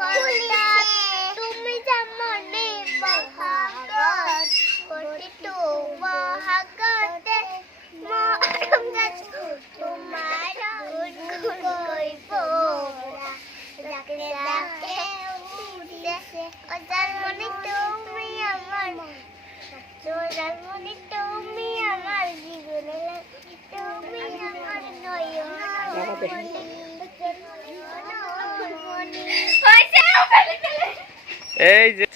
তুমি যেমনি মহাগত প্রতিটো মহাগতে মরম গাছ তোমার গুণ কইব যাকে যাকে উড়িছে অজার মনে তুমি আমার চোরার মনে তুমি আমার জীবনে তুমি আমার নয়ন এই যে